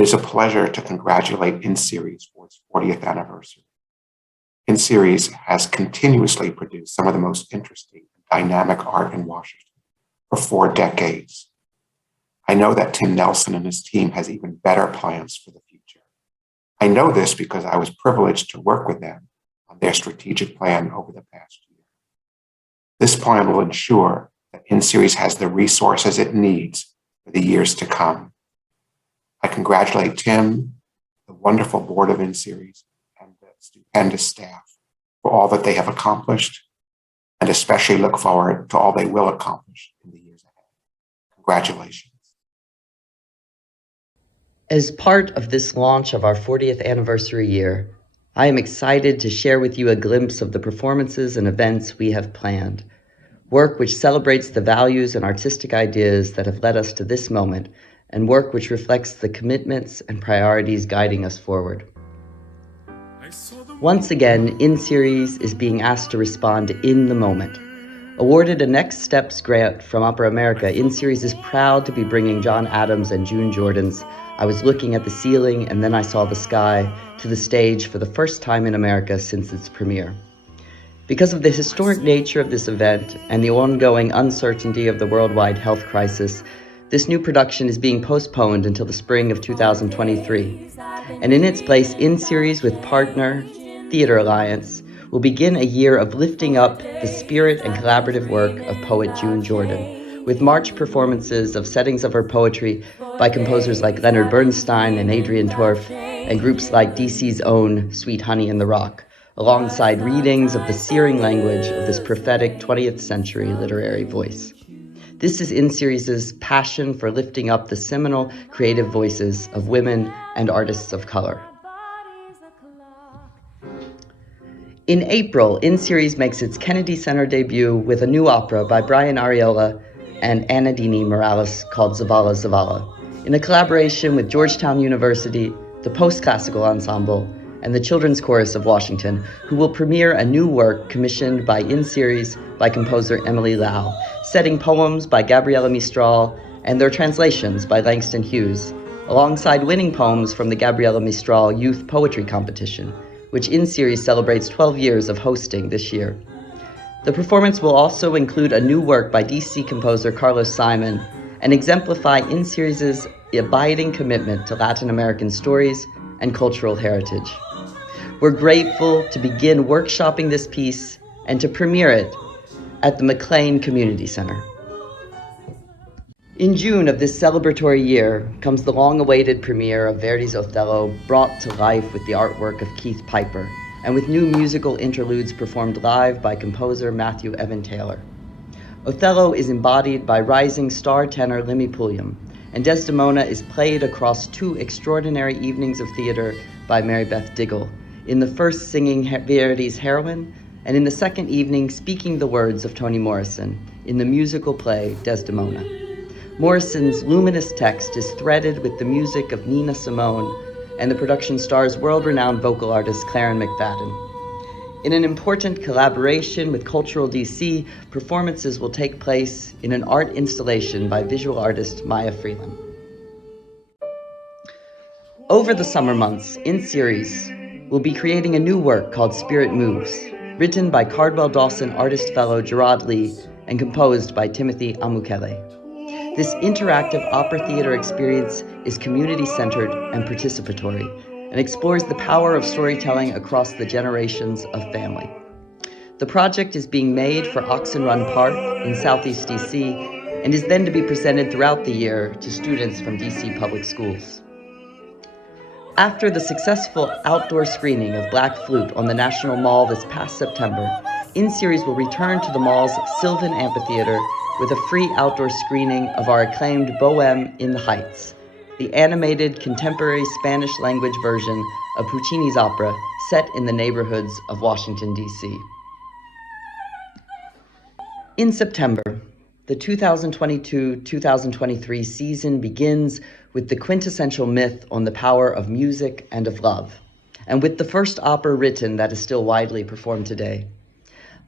It is a pleasure to congratulate InSeries for its 40th anniversary. InSeries has continuously produced some of the most interesting and dynamic art in Washington for 4 decades. I know that Tim Nelson and his team has even better plans for the future. I know this because I was privileged to work with them on their strategic plan over the past year. This plan will ensure that InSeries has the resources it needs for the years to come. I congratulate Tim, the wonderful board of InSeries, and the stupendous staff for all that they have accomplished, and especially look forward to all they will accomplish in the years ahead. Congratulations. As part of this launch of our 40th anniversary year, I am excited to share with you a glimpse of the performances and events we have planned, work which celebrates the values and artistic ideas that have led us to this moment, and work which reflects the commitments and priorities guiding us forward. Once again, InSeries is being asked to respond in the moment. Awarded a Next Steps grant from Opera America, InSeries is proud to be bringing John Adams and June Jordan's "I Was Looking at the Ceiling and Then I Saw the Sky" to the stage for the first time in America since its premiere. Because of the historic nature of this event and the ongoing uncertainty of the worldwide health crisis, this new production is being postponed until the spring of 2023. And in its place, InSeries with partner Theater Alliance will begin a year of lifting up the spirit and collaborative work of poet June Jordan, with March performances of settings of her poetry by composers like Leonard Bernstein and Adrian Torf, and groups like DC's own Sweet Honey in the Rock, alongside readings of the searing language of this prophetic 20th century literary voice. This is InSeries' passion for lifting up the seminal creative voices of women and artists of color. In April, InSeries makes its Kennedy Center debut with a new opera by Brian Ariola and Anadini Morales called Zavala Zavala, in a collaboration with Georgetown University, the Post-Classical Ensemble, and the Children's Chorus of Washington, who will premiere a new work commissioned by InSeries by composer Emily Lau, setting poems by Gabriela Mistral and their translations by Langston Hughes, alongside winning poems from the Gabriela Mistral Youth Poetry Competition, which InSeries celebrates 12 years of hosting this year. The performance will also include a new work by DC composer Carlos Simon and exemplify InSeries' abiding commitment to Latin American stories and cultural heritage. We're grateful to begin workshopping this piece and to premiere it at the McLean Community Center. In June of this celebratory year comes the long-awaited premiere of Verdi's Othello, brought to life with the artwork of Keith Piper, and with new musical interludes performed live by composer Matthew Evan Taylor. Othello is embodied by rising star tenor Limmy Pulliam, and Desdemona is played across 2 extraordinary evenings of theater by Mary Beth Diggle, in the first singing Verdi's heroine, and in the second evening speaking the words of Toni Morrison in the musical play Desdemona. Morrison's luminous text is threaded with the music of Nina Simone, and the production stars world-renowned vocal artist Claren McFadden. In an important collaboration with Cultural DC, performances will take place in an art installation by visual artist Maya Freeland. Over the summer months, InSeries will be creating a new work called Spirit Moves, written by Cardwell Dawson Artist Fellow Gerard Lee and composed by Timothy Amukele. This interactive opera theater experience is community-centered and participatory, and explores the power of storytelling across the generations of family. The project is being made for Oxen Run Park in Southeast DC, and is then to be presented throughout the year to students from DC public schools. After the successful outdoor screening of Black Flute on the National Mall this past September, InSeries will return to the mall's Sylvan Amphitheater with a free outdoor screening of our acclaimed Bohème in the Heights, the animated contemporary Spanish language version of Puccini's opera set in the neighborhoods of Washington, D.C. In September, the 2022-2023 season begins with the quintessential myth on the power of music and of love, and with the first opera written that is still widely performed today.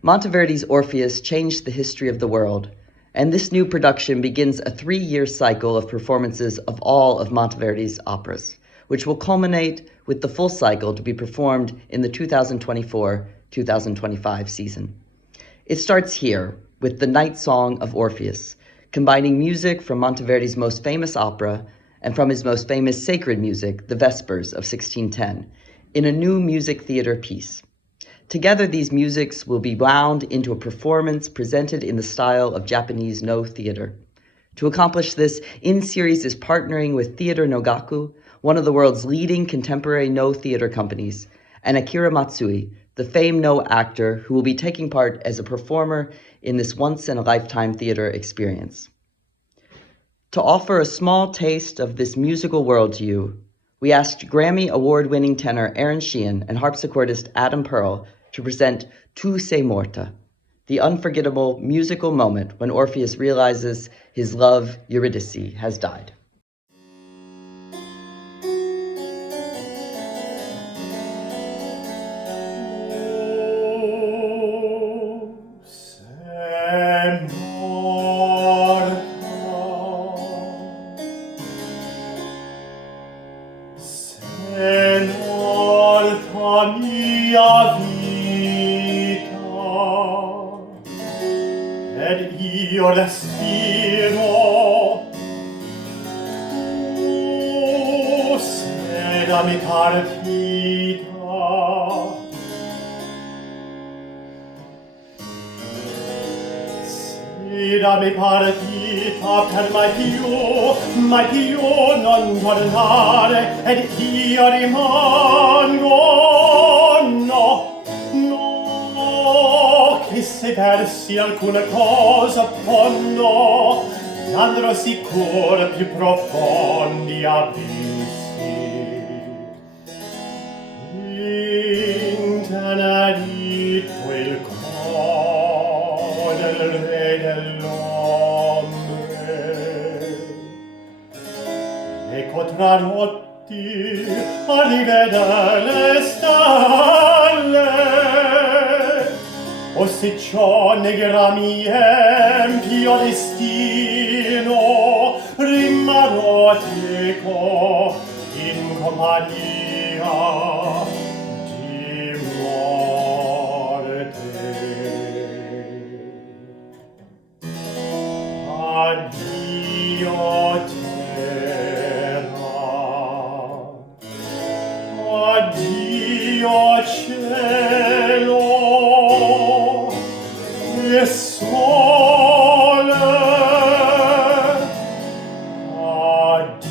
Monteverdi's Orpheus changed the history of the world, and this new production begins a 3-year cycle of performances of all of Monteverdi's operas, which will culminate with the full cycle to be performed in the 2024-2025 season. It starts here with the Night Song of Orpheus, combining music from Monteverdi's most famous opera and from his most famous sacred music, the Vespers of 1610, in a new music theater piece. Together, these musics will be wound into a performance presented in the style of Japanese no theater. To accomplish this, In-Series is partnering with Theater Nogaku, one of the world's leading contemporary no theater companies, and Akira Matsui, the famed no actor who will be taking part as a performer in this once-in-a-lifetime theater experience. To offer a small taste of this musical world to you, we asked Grammy Award-winning tenor Aaron Sheehan and harpsichordist Adam Pearl to present Tu sei morta, the unforgettable musical moment when Orpheus realizes his love, Eurydice, has died. Io respiro, sedami partita, sedami partita per mai più non tornare, ed io rimango, no, che se persi alcuna cosa fondo, andrò sicuro più profondi abissi. Intenerito il cuore del re dell'ombre, ecco tra notti a rivedere le stelle, o se ciò negherà mi empio destino, rimarrò teco in compagnia di morte. Addio terra, addio cielo, e sole, addio.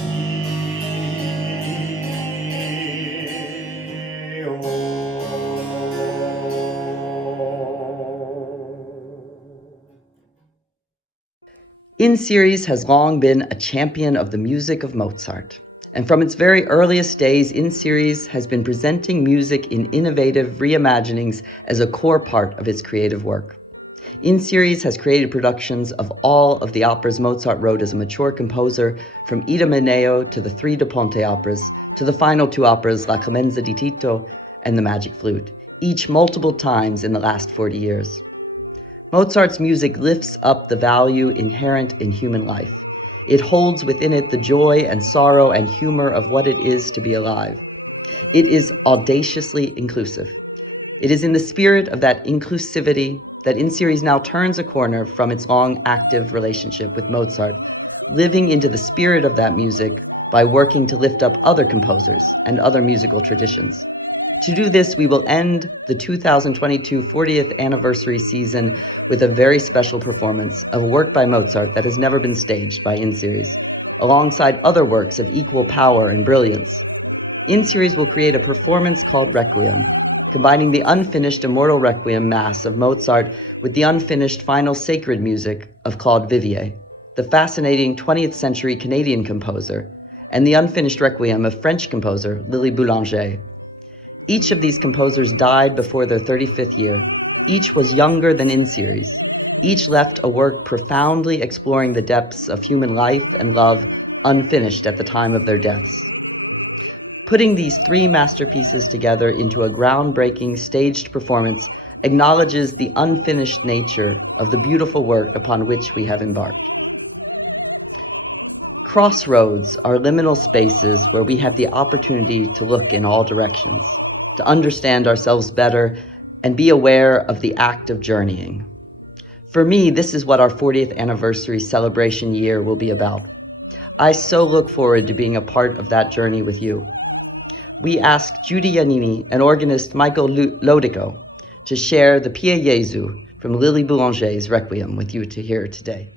In-Series has long been a champion of the music of Mozart. And from its very earliest days, In-Series has been presenting music in innovative reimaginings as a core part of its creative work. In-Series has created productions of all of the operas Mozart wrote as a mature composer, from Idomeneo to the three Da Ponte operas, to the final two operas La Clemenza di Tito and The Magic Flute, each multiple times in the last 40 years. Mozart's music lifts up the value inherent in human life. It holds within it the joy and sorrow and humor of what it is to be alive. It is audaciously inclusive. It is in the spirit of that inclusivity that In-Series now turns a corner from its long active relationship with Mozart, living into the spirit of that music by working to lift up other composers and other musical traditions. To do this, we will end the 2022 40th anniversary season with a very special performance of a work by Mozart that has never been staged by In-Series, alongside other works of equal power and brilliance. In-Series will create a performance called Requiem, combining the unfinished Immortal Requiem Mass of Mozart with the unfinished final sacred music of Claude Vivier, the fascinating 20th century Canadian composer, and the unfinished Requiem of French composer Lily Boulanger. Each of these composers died before their 35th year. Each was younger than In-Series. Each left a work profoundly exploring the depths of human life and love unfinished at the time of their deaths. Putting these three masterpieces together into a groundbreaking staged performance acknowledges the unfinished nature of the beautiful work upon which we have embarked. Crossroads are liminal spaces where we have the opportunity to look in all directions, to understand ourselves better, and be aware of the act of journeying. For me, this is what our 40th anniversary celebration year will be about. I so look forward to being a part of that journey with you. We ask Judy Yannini and organist Michael Lodico to share the Pie Jesu from Lily Boulanger's Requiem with you to hear today.